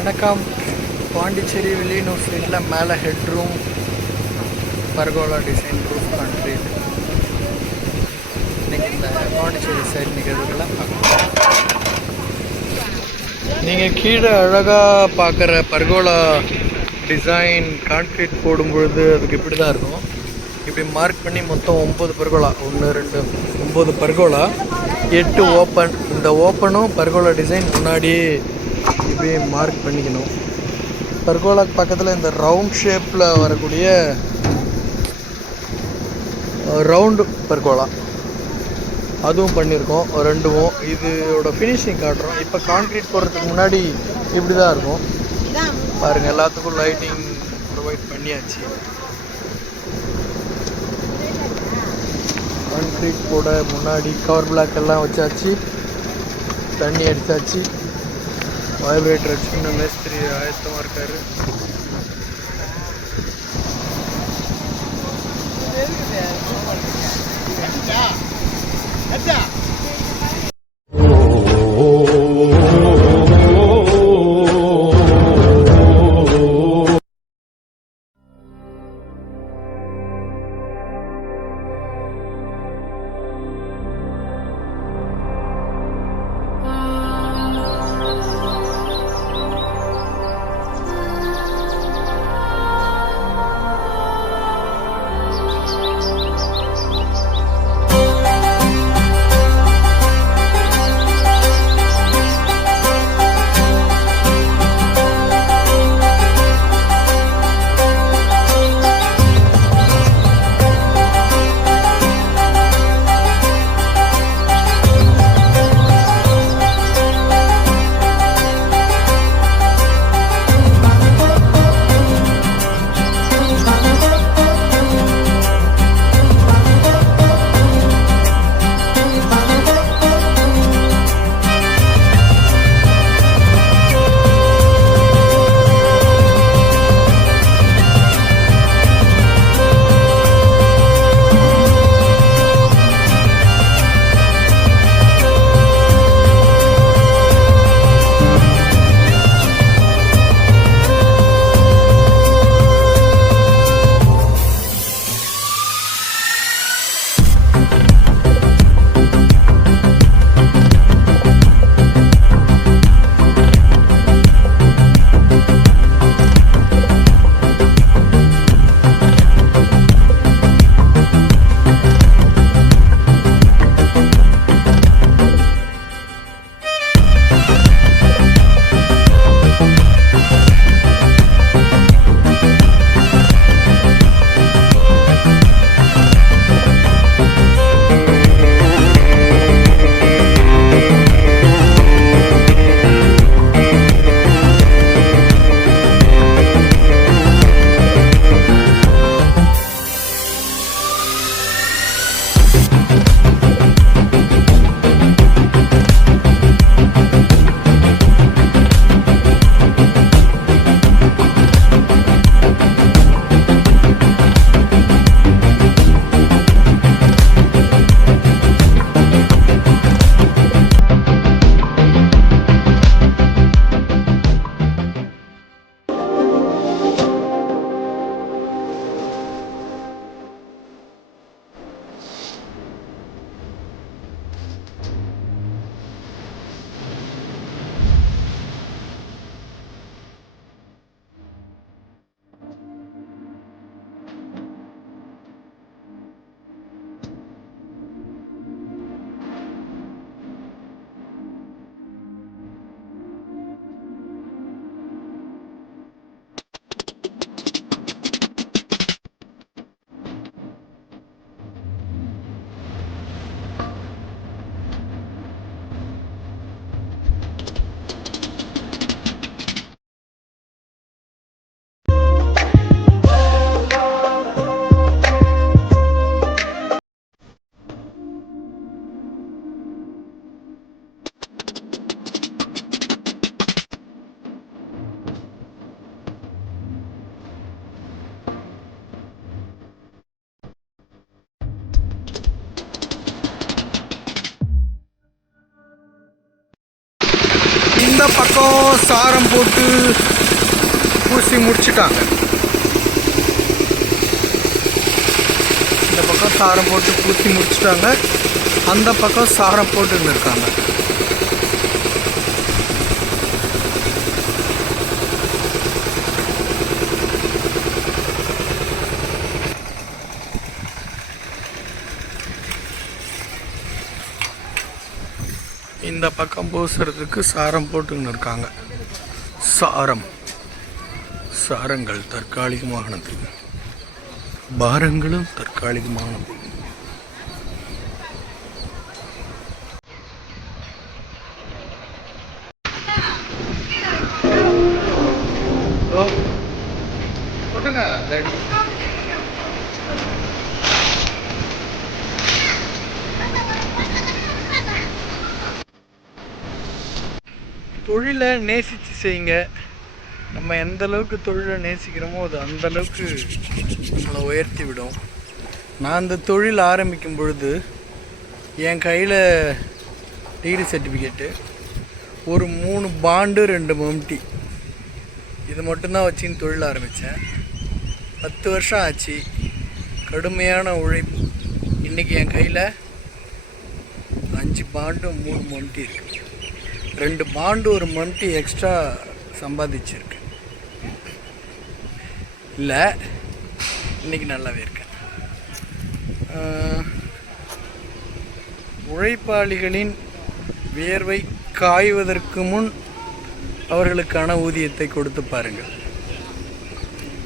வணக்கம். பாண்டிச்சேரி வெளியனூர் சைடில் மேலே head room, pergola design, roof concrete. இன்றைக்கி இந்த பாண்டிச்சேரி சைடு நிகழ்வுகள்லாம் பார்க்கலாம். நீங்கள் கீழே அழகாக பார்க்குற பர்கோலா டிசைன் கான்க்ரீட் போடும்பொழுது அதுக்கு இப்படி தான் இருக்கும். இப்படி மார்க் பண்ணி மொத்தம் 9 பர்கோலா, 1 2 9 பர்கோலா, 8 ஓப்பன். இந்த ஓப்பனும் பர்கோலா டிசைன் முன்னாடியே இப்படி மார்க் பண்ணிக்கணும். பர்கோலாக்கு பக்கத்தில் இந்த ரவுண்ட் ஷேப்பில் வரக்கூடிய ரவுண்டு பர்கோலா அதுவும் பண்ணியிருக்கோம். ரெண்டும் இதோட ஃபினிஷிங் காட்டுறோம். இப்போ கான்க்ரீட் போடுறதுக்கு முன்னாடி இப்படி தான் இருக்கும் பாருங்கள். எல்லாத்துக்கும் லைட்டிங் ப்ரொவைட் பண்ணியாச்சு. கான்க்ரீட் போட முன்னாடி கவர் பிளாக் எல்லாம் வச்சாச்சு, தண்ணி அடித்தாச்சு, வைப்ரேட்டர் வச்சு இன்னும் மேஸ்திரி ஆயத்தமாக இருக்காரு. இந்த பக்கம் சாரம் போட்டு பூசி முடிச்சிட்டாங்க. இந்த பக்கம் சாரம் போட்டு பூசி முடிச்சிட்டாங்க. அந்த பக்கம் சாரம் போட்டுன்னு இருக்காங்க. இந்த பக்கம் பூசுறதுக்கு சாரம் போட்டுன்னு இருக்காங்க. சாரங்கள் தற்காலிகமானது, பாரங்களும் தற்காலிகமானது. தொழிலை நேசித்து செய்யுங்க. நம்ம எந்த அளவுக்கு தொழிலை நேசிக்கிறோமோ அது அந்த அளவுக்கு நம்மளை உயர்த்தி விடும். நான் இந்த தொழில் ஆரம்பிக்கும் பொழுது என் கையில் டிகிரி சர்டிஃபிகேட்டு, ஒரு 3 பாண்டு, 2 மம்டி, இது மட்டும்தான் வச்சுன்னு தொழில் ஆரம்பித்தேன். 10 வருஷம் ஆச்சு. கடுமையான உழைப்பு. இன்றைக்கி என் கையில் 5 பாண்டு, 3 மம்டி இருக்குது. 2 பாண்டு, 1 மம்டி எக்ஸ்ட்ரா சம்பாதிச்சிருக்கு. இல்லை, இன்றைக்கி நல்லாவே இருக்கேன். உழைப்பாளிகளின் வியர்வை காய்வதற்கு முன் அவர்களுக்கான ஊதியத்தை கொடுத்து பாருங்கள்.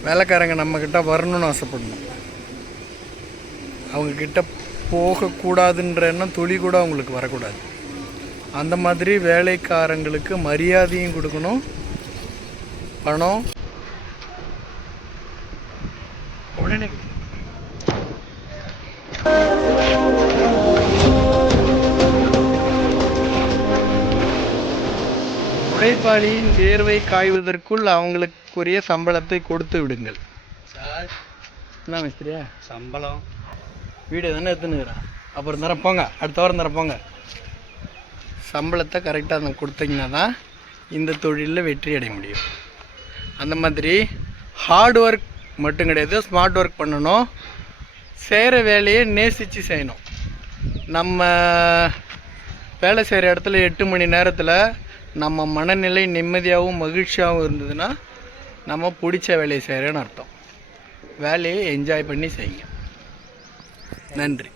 வேலைக்காரங்க நம்மக்கிட்ட வரணும்னு ஆசைப்படணும். அவங்கக்கிட்ட போகக்கூடாதுன்ற எண்ணம் துளி கூட அவங்களுக்கு வரக்கூடாது. அந்த மாதிரி வேலைக்காரங்களுக்கு மரியாதையும் கொடுக்கணும். பணம் உடனே உழைப்பாளியின் வேர்வை காய்வதற்குள் அவங்களுக்குரிய சம்பளத்தை கொடுத்து விடுங்கள். என்ன மிஸ்திரியா சம்பளம்? வீடு தானே எடுத்துன்னுக்குறேன். அப்புறம் தர போங்க, அடுத்த வாரம் தர போங்க. சம்பளத்தை கரெக்டாக கொடுத்தீங்கன்னா தான் இந்த தொழிலில் வெற்றி அடைய முடியும். அந்த மாதிரி ஹார்ட் ஒர்க் மட்டும் கிடையாது, ஸ்மார்ட் ஒர்க் பண்ணணும். செய்கிற வேலையை நேசித்து செய்யணும். நம்ம வேலை செய்கிற இடத்துல 8 மணி நேரத்தில் நம்ம மனநிலை நிம்மதியாகவும் மகிழ்ச்சியாகவும் இருந்ததுன்னா நம்ம பிடிச்ச வேலையை செய்கிறேன்னு அர்த்தம். வேலையை என்ஜாய் பண்ணி செய்யுங்க. நன்றி.